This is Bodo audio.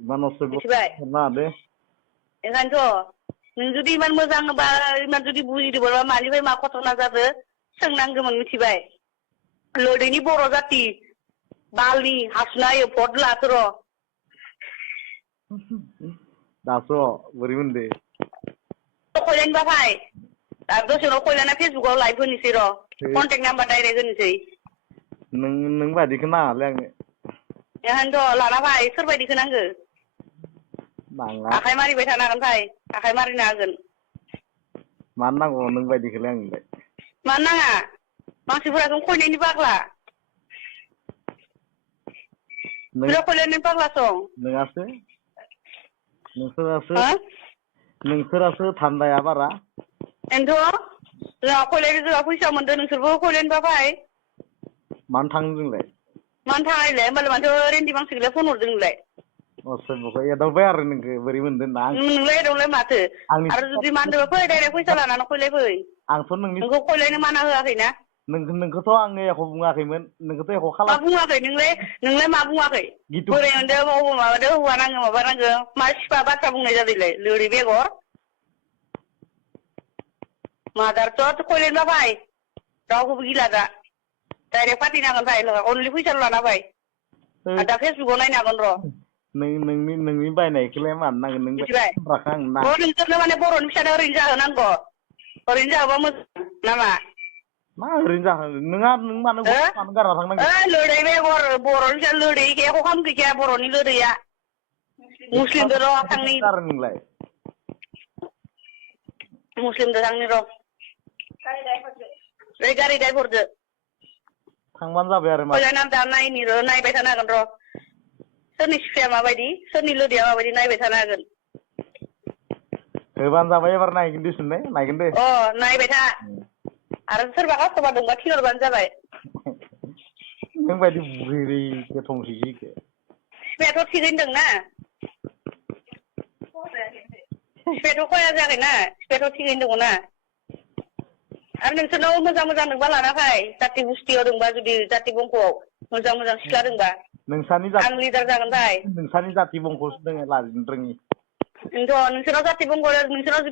मिथिबाय ओंखायनोथ' नों जुदि इमान मोजांबा इमान जुदि बुजिदोंबा मानिफ्राय मा घटना जादो सोंनांगौमोन मिथिबाय लोदैनि बर' जाति बालनि हासुनाय भट लाथो र' दास' बोरै मोनदो खयलायनो बाफाय दा दसे उनाव खयलायना फेसबुकाव लाइभ होनोसै र' कन्टेक्ट नाम्बार डाइरेक्ट होनोसै नों बायदिखौ नाङालै आंनो ओंखायनोथ' लाना फै सोरबायदिखौ नांगो नाङा आखाइ मारिबाय थानो हागोन फै आखाइ मारिनो हागोन मानो नांगौ नों बायदिखौलाय आंनोलाय मानो नाङा मानसिफोराथ' खयनायनि पाग्ला बिराद खयलायनायनि पाग्ला सं नोंहासो नोंसोरासो थान्दाया बारा एनोथ' जोंहा खयलायनो जोंहा फैसा मोनदों नोंसोरबो खयलायनोबा फै मानो थांनो जोंलाय मानो थाङायलाय होमबालाय माथो रेन्दि मानसिखौलाय फन हरदों नोंलाय फेसबुकआव एदावबाय आरो नोंखौ बोरै मोनदों होनना नोंलाय एदावलाय माथो आरो जुदि मानदोबा फै डाइरेक्ट फैसा लानानै खयलाय फै आंथ' नोंखौ खयलायनो माना होआखैना नोंखौथ' आङो एख' बुङाखैमोन नोंखौथ' एख' मा खालाम बुङाखै नोंलाय मा बुङाखै बोरै मोनदों माबादो हौवा नाङो माबा नांगो मा सिफा बाथ्रा बुंनाय जादोंलाय लोरि बेगर मादारथ' खयलायनो फै रावखौबो गिला दा डाइरेक्ट फाथिनांगोन फै अनलि फैसाल' लाना फै दा फेसबुकाव नायनो हागोन र' नोंनि बायनायखौलाय मानो नांगोन नों मिथिबाय नोंसोरनो माने बर'नि फिसानो ओरैनो जाहोनांगौ ओरैनो जाहोबा मोजां नामा मा ओरैनो जाहोनो नों मानो गारना थांनांगोन लोदै बेगर बर'नि फिसा लोदै एख' खालाम गैखाया बर'नि लोदैया मुस्लिमदो र' थांनि नोंलाय मुस्लिमदो थांनि र' गारि ड्राइभरदो थांबानो जाबाय आरो खयलायना दा नायनि र' नायबाय थानो हागोन र' सोरनि सिफाया माबायदि सोरनि लोदैया माबायदि नायबाय थानो हागोन होबानो जाबाय एबार नायगोन दिसुन नायगोन दे नायबाय था आरो सोरबा कास्टमार दंबा थिनहरबानो जाबाय नों बायदि बुरै गोथौसो सिफायाथ' थिगैनो दंना सिफायाथ' खया जायाखैना सिफायाथ' थिगैनो दङ ना आरो नोंसोरनाव मोजां दंबा लाना फै जाति गुस्टियाव दंबा जुदि जाति बंख'आव मोजां सिख्ला दंबा आं लिडार जागोन फै नोंसानि जाति बंख'सो दङ लाजिनो रोङि नोंसोरनाव जाति बंख' नोंसोरनाव जुदि